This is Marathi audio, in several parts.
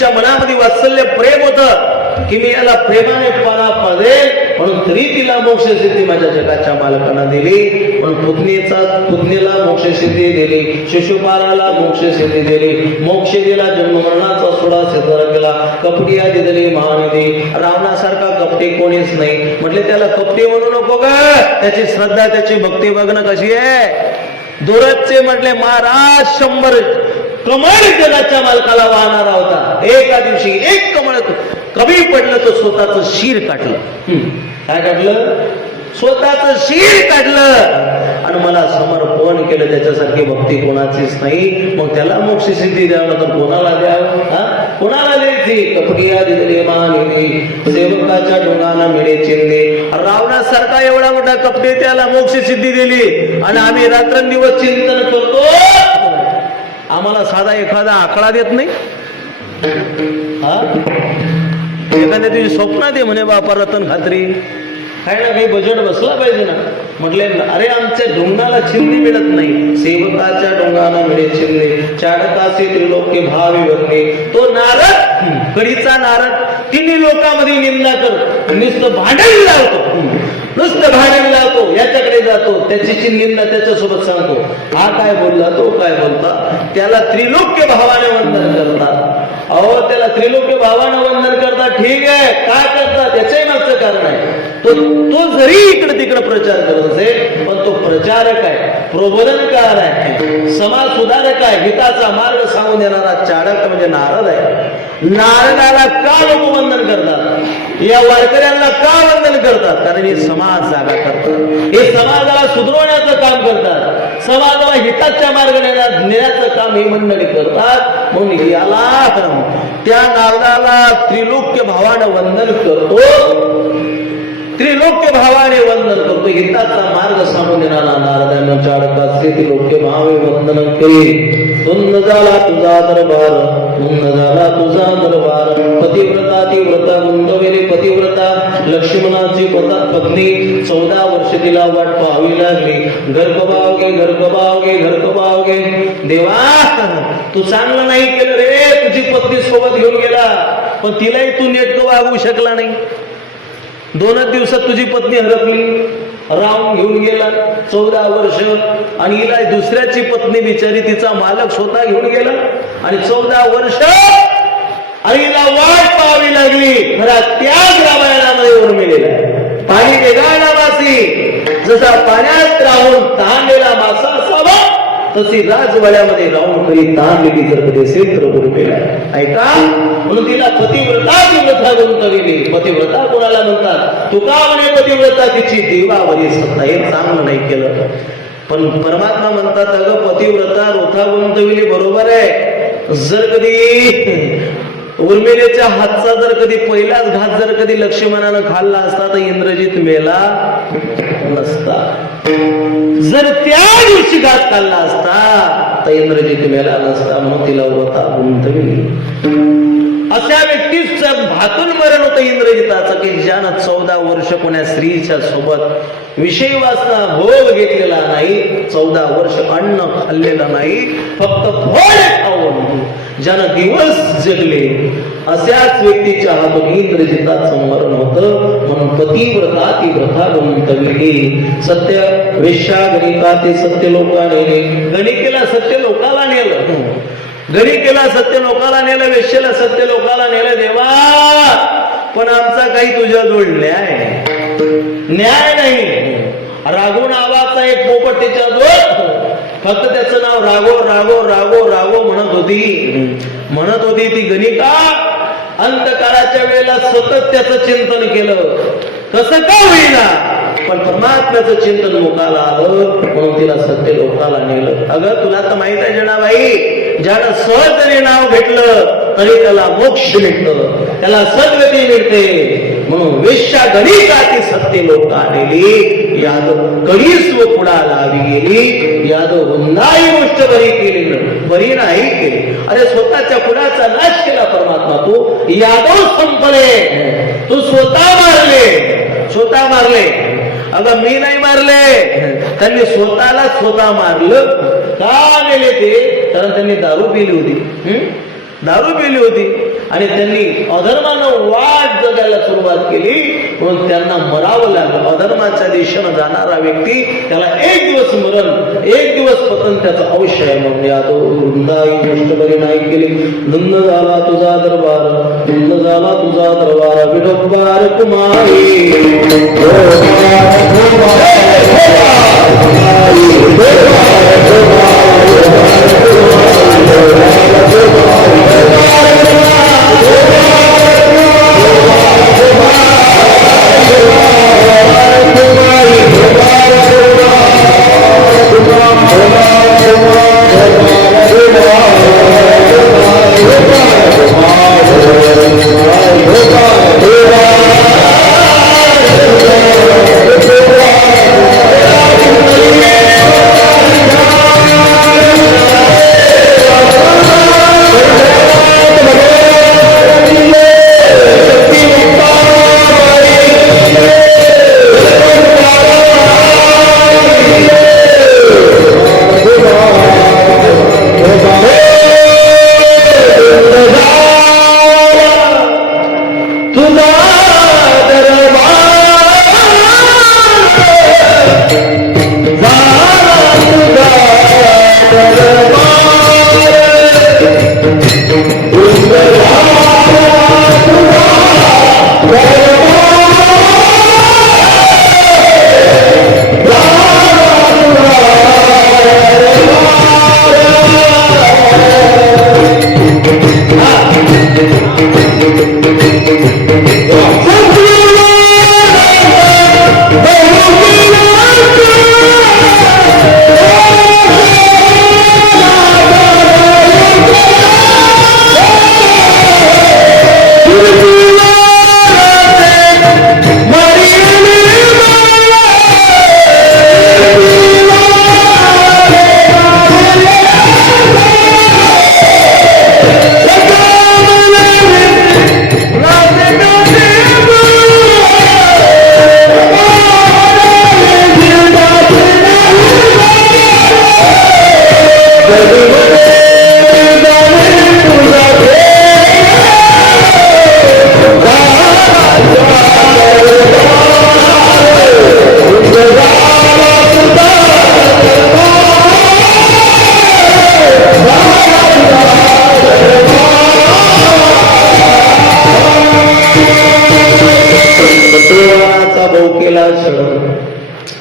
तिच्या मनामध्ये वात्सल्य प्रेम होतं की मी याला प्रेमाने पाना पाडेल, म्हणून तरी तिला मोक्ष सिद्धी माझ्या जगाच्या मालकांना दिली. म्हणून पुतणीला मोक्ष सिद्धी दिली, शिशुपालाला मोक्ष सिद्धी दिली, मोक्ष दिला, जन्म मरणाचा सोडा सिद्ध केला, कपटी आधी दिली महानिधी. रावणासारखा कपटी कोणीच नाही. म्हटले त्याला कपटी म्हणू नको ग, त्याची श्रद्धा त्याची भक्ती बघणं कशी आहे. दुरदचे म्हटले महाराज 100 कमळ जगाच्या मालकाला वाहणारा होता. एका दिवशी एक कमळ कमी पडलं तर स्वतःच शिर काढलं. काय काढलं? स्वतःच शिर काढलं आणि मला समर्पण केलं. त्याच्यासारखी भक्ती कोणाचीच नाही. मग त्याला मोक्ष सिद्धी द्यावं तर कोणाला द्यावं? कोणाला द्यायची? कपटिया दिले मानिली, सेवकाच्या डोंगाना मिळे चिंदे. रावणासारखा एवढा मोठा कपटे त्याला मोक्ष सिद्धी दिली आणि आम्ही रात्रंदिवस चिंतन करतो. आम्हाला साधा एखादा आकडा देत नाही. एखाद्या तुझी स्वप्नात आहे म्हणे बापा रतन खात्री, काही ना काही बजेट बसला पाहिजे ना. म्हटले अरे आमच्या डोंगाला चिंदी मिळत नाही. सेवकाच्या डोंगाला मिळे चिंदे, चाडकाचे त्रिलोक्य भावी बनले. तो नारद, कडीचा नारद, तिन्ही लोकांमध्ये निंदा करतो, नुसतं भांडण लावतो, नुसतं भांडण लावतो, याच्याकडे जातो, त्याची निंदा त्याच्यासोबत सांगतो. हा काय बोलला, तो काय बोलता. त्याला त्रिलोक्य भावाने वंदन करतात. अहो त्याला त्रिलोक्य भावाने वंदन करतात, ठीक आहे, काय करतात त्याच्याही मागचं कारण आहे. तो जरी इकडे तिकडे प्रचार करत असेल, पण तो प्रचारक आहे, प्रबोधनकार आहे, समाज सुधारक आहे, हिताचा मार्ग सांगून देणारा चाडक म्हणजे नारद आहे. नारदाला का लोक वंदन करतात, या वारकऱ्यांना का वंदन करतात? कारण हे समाज जागा करतात, हे समाजाला सुधारण्याचं काम करतात, समाजाला हिताच्या मार्ग नेण्याचं काम ही मंडळी करतात. म्हणून याला त्या नारदाला त्रिलोक्य भावानं वंदन करतो, त्रिलोक्य भावाने वंदन करतो. हिताचा मार्ग सांगून देणारा नारदांना चाडकाचे त्रिलोक्य भावे वंदन करी. धुंद झाला तुझा दरबार, धुंद झाला तुझा दरबार. पतिव्रता ती व्रता गुंतविले पतिव्रता, लक्ष्मणाची पत्नी 14 वर्ष तिला वाट पाहावी लागली. गर्भभावगे गर्भभावगे गर्भभावगे. देवा तू चांगलं नाही केलं रे, तुझी पत्नी सोबत घेऊन गेला, पण तिलाही तू नेटकं वागवू शकला नाही. 2 दिवसात तुझी पत्नी हरपली, राम घेऊन गेला 14 वर्ष, आणि हिला दुसऱ्याची पत्नी बिचारी तिचा मालक स्वतः घेऊन गेला, आणि 14 वर्ष आणि हिला वाट पाहावी लागली. खरा त्याग रामायणामध्ये उर्मिलेला आहे. पाणी वेगाळला मासी, जसा पाण्यात राहून तहानलेला मासा असावा, तशी राजवाड्यामध्ये राहून कधी तहानलेली जर कधी असेल तर उर्मिला ऐका. म्हणून तिला पतिव्रता ती व्रता गुंतविली. पतिव्रता कोणाला म्हणतात? तुका म्हणे पतिव्रता तिची देवावरी सत्ता. हे चांगलं नाही केलं, पण परमात्मा म्हणतात अगं पतिव्रता रोथा गुंतविली, बरोबर आहे. जर कधी उर्मिलेच्या हातचा जर कधी पहिलाच घात जर कधी लक्ष्मणानं खाल्ला असता तर इंद्रजित मेला नसता. जर त्या दिवशी घात खाल्ला असता तर इंद्रजित मेला नसता. म्हणून तिला व्रता गुंतविली. अशा व्यक्तीचं भातून मरण होतं इंद्रजिताचं की ज्यानं 14 वर्ष कोण्या स्त्रीच्या सोबत विषय वासना भोग घेतलेला नाही, 14 वर्ष अन्न खाल्लेलं नाही, फक्त फळ खाऊन ज्यानं दिवस जगले, अशाच व्यक्तीच्या हातून इंद्रजिताचं मरण होतं. म्हणून पतिव्रता ती व्रता गुंतविली. सत्य वेश्या गणिका ते सत्य लोकाने, गणिकेला सत्य लोकाला नेलं, गणिकेला सत्य लोकाला नेलं, वेश्येला सत्य लोकाला नेलं. देवा पण आमचा काही तुझ्याजवळ न्याय नाही. राघव नावाचा एक पोपट त्याच्याजवळ, फक्त त्याचं नाव राघव राघव राघव राघव म्हणत होती ती गणिका. अंतकाळाच्या वेळेला सतत त्याचं चिंतन केलं, कसं का होईना, पण परमात्म्याचं चिंतन मुखाला आलं, म्हणून तिला सत्य लोकाला नेलं. अगं तुला तर माहित आहे जनाबाई, ज्यानं सहज जरी नाव घेतलं तरी त्याला मोक्ष मिळतं, त्याला सद्गती मिळते. म्हणून वेश्या गणिका ती सत्य लोका नेली, यादव कडी स्वपुडा लावी गेली. यादव हुंदाई गोष्ट बरी केली, बरी नाही केली. अरे स्वतःच्या कुणाचा नाश केला परमात्मा. तू यादव संपले, तू स्वतः मारले. अगं मी नाही मारले, त्यांनी स्वतःला स्वतः मारलं. का गेले ते? कारण त्यांनी दारू पिली होती. दारू पिली होती आणि त्यांनी अधर्मानं वाट जगायला सुरुवात केली, म्हणून त्यांना मरावं लागलं. अधर्माच्या दिशेनं जाणारा व्यक्ती त्याला एक दिवस मरण, एक दिवस पतन त्याचं अवश्य आहे. म्हणून या वृंदाई गोष्ट बरी नाही केली. धुंद झाला तुझा दरबार, धुंद झाला तुझा दरबार, विठोबार कुमारी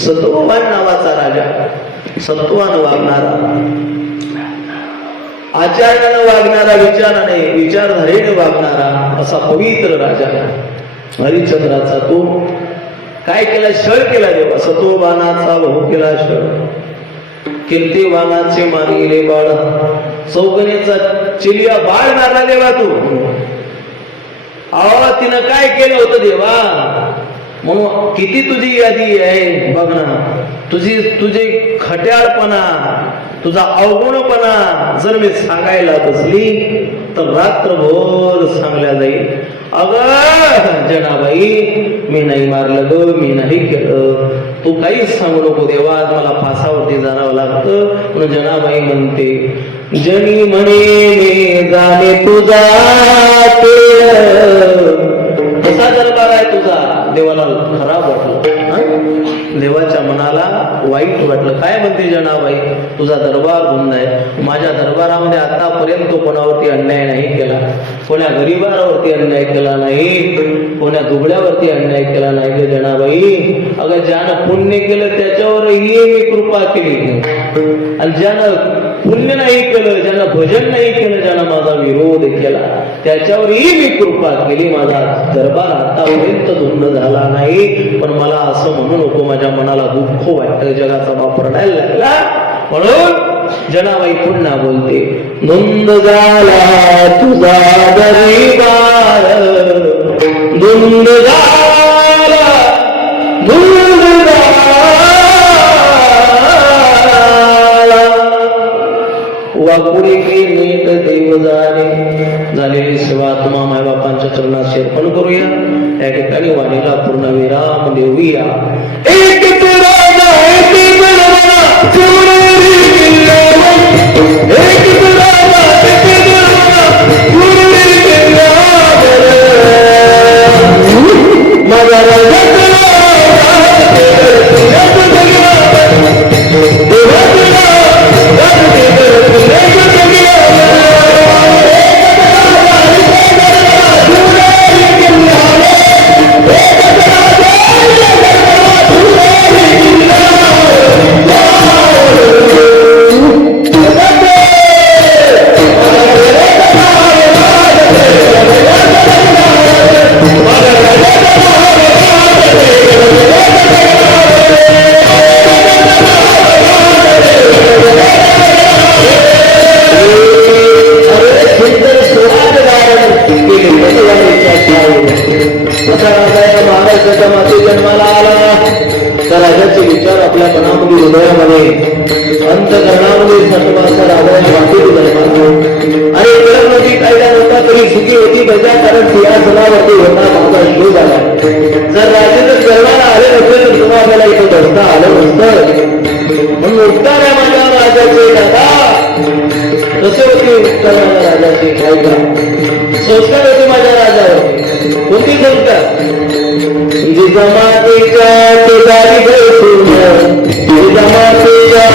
सत्ववान नावाचा राजा, सत्वान वागणारा, आचार्यानं वागणारा, विचाराने विचारधारेने वागणारा असा पवित्र राजा हरिश्चंद्राचा तो काय केला? छळ केला देवा. सत्ववानाचा बहु केला छळ, कीर्तिवानाचे मानिले बाळ, चौगणेचा चिलिया बाळ मारला देवा तू. तिनं काय केलं होतं देवा? म्हणून किती तुझी यादी आहे बघ ना. तुझे खट्याळपणा, तुझा अवगुणपणा जर मी सांगायला बसली तर रात्रभर सांगल्या जाईल. अगं जनाबाई, मी नाही मारलं ग, मी नाही केलं, तू काहीच सांगू नको देवा, आज मला फासावरती जाणावं लागतं. म्हणून जनाबाई म्हणते, जनी म्हणे मी जाणे तुझा कसा दरबार आहे तुझा. देवाला खराब वाटलं, देवाच्या मनाला वाईट वाटलं. काय म्हणते जनाबाई, तुझा दरबार बंद आहे. माझ्या दरबारामध्ये आतापर्यंत कोणावरती अन्याय नाही केला, कोण्या गरीबावरती अन्याय केला नाही, कोण्या दुबळ्यावरती अन्याय केला नाही जनाबाई. अगं ज्यानं पुण्य केलं त्याच्यावरही मी कृपा केली, आणि ज्यानं पुण्य नाही केलं, ज्यानं भजन नाही केलं, ज्यानं माझा विरोध केला त्याच्यावरही मी कृपा केली. माझा दरबार आतापर्यंत धुंद झाला नाही. पण मला असं म्हणू नको, माझ्या मनाला दुःख वाटतं, जगाचा बाप रडायला लागला. म्हणून जनाबाई पुन्हा बोलते, धुंद झाला तुझा दरबार, धुंद झाला, धुंद वाकुळे की नीट देव जाणे. झालेली सेवा तुम्हा माय बापांच्या चरणात अर्पण करूया. त्या ठिकाणी वाणीला पूर्ण विराम देऊया. एक राजा एक राजा एक राजा सुखी होती प्रजा कारण सिंहासनावरती होता माझा शोध आला. जर राजेंद्र करणारा आले नसेल तर तुम्हाला आपल्याला इथं बसता आलं नसतं. म्हणून उपकार आहे माझ्या राजाचे दादा. कसे होते उपकार माझ्या राजाचे ऐका. संस्कार होते माझ्या राजावरती. कोणती संस्कार? जिजामातेच्या शेजारी बसून जिजामातेच्या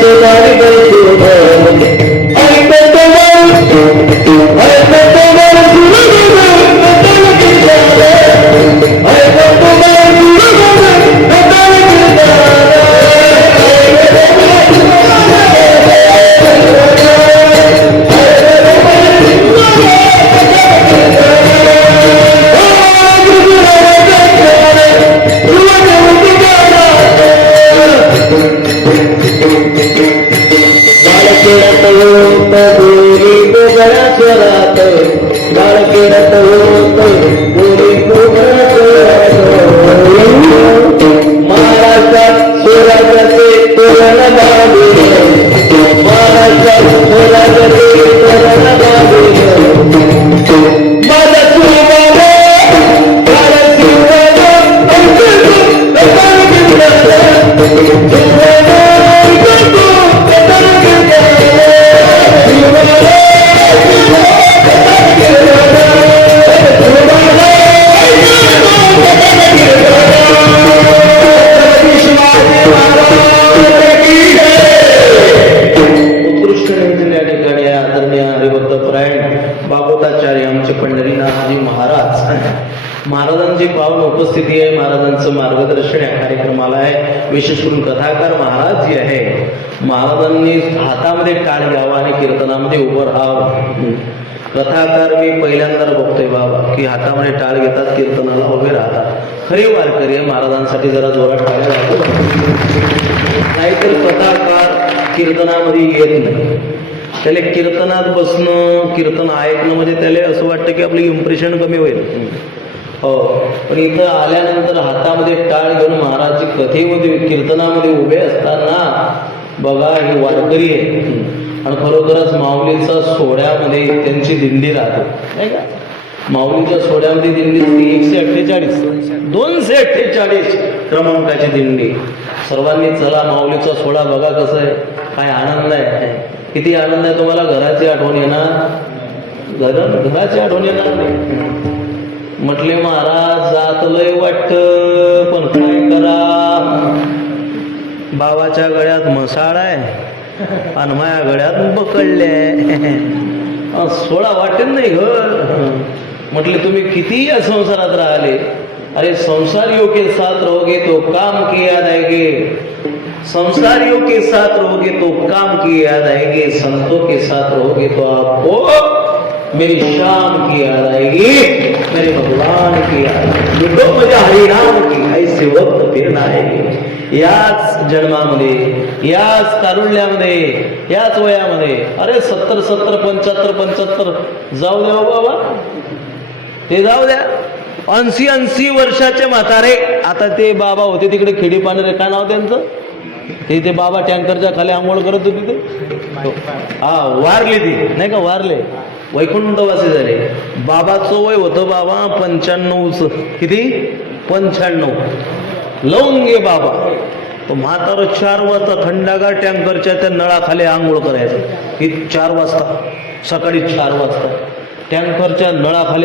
शेजारी बसून ऐकतो महाराजांची पावन उपस्थिती आहे. महाराजांचं मार्गदर्शन या कार्यक्रमाला आहे. विशेष करून कथाकार महाराज जे आहे महाराजांनी हातामध्ये टाळ घ्यावा आणि कीर्तनामध्ये उभं राहावं. कथाकार मी पहिल्यांदा बघतोय बाबा की हातामध्ये टाळ घेतात कीर्तनाला उभे राहतात. खरे वारकरी आहे. महाराजांसाठी जरा जोरात टाळ्या राहतो. नाहीतर कथाकार कीर्तनामध्ये येत नाही. त्याला कीर्तनात बसणं कीर्तन ऐकणं म्हणजे त्याला असं वाटतं की आपली इम्प्रेशन कमी होईल. हो, पण इथं आल्यानंतर हातामध्ये टाळ घेऊन महाराज कथेमध्ये कीर्तनामध्ये उभे असताना बघा ही वारकरी आहे. आणि खरोखरच माऊलीचा सोहळ्यामध्ये त्यांची दिंडी राहते नाही का. माऊलीच्या सोहळ्यामध्ये दिंडी 148 248 क्रमांकाची दिंडी. सर्वांनी चला माऊलीचा सोहळा बघा कसं आहे. काय आनंद आहे. किती आनंद आहे. तुम्हाला घराची आठवण येणार. घराची आठवण येणार नाही. म्हटले महाराज जात लय वाटत पण काय करा. बाबाच्या गळ्यात मसाळ आहे आणि माझ्या गळ्यात पकडले. सोळा वाटेल नाही घर. म्हटले तुम्ही किती या संसारात राहिले. अरे संसारियों के साथ रहोगे तो काम की याद आएगी. संसारियों के साथ रहोगे तो काम की याद आएगी. संतों के साथ रहोगे तो आपको मेरी शाम की याद आएगी. मेरे भगवान की याद लुटो मुझे हरिनाम की. ऐसे वक्त फिर ना आएगी. याच जन्मामध्ये याच तारुण्यामध्ये याच वयामध्ये अरे 70 75 जाऊ द्या बाबा. ते जाऊ द्या. 80 वर्षाचे म्हातारे. आता ते बाबा होते तिकडे खेडी पांढरे काय नाव त्यांचं ते बाबा टँकरच्या खाली आंघोळ करत होते ते. हा वारले ती नाही का. वारले वैकुंठवासी झाले. बाबाचं वय होतं बाबा 95. किती 95. लवंगे बाबा. तो म्हातारा 4 वाजता थंडागार टँकरच्या त्या नळाखाली आंघोळ करायचं. 4 वाजता सकाळी 4 वाजता टँकरच्या नळाखाली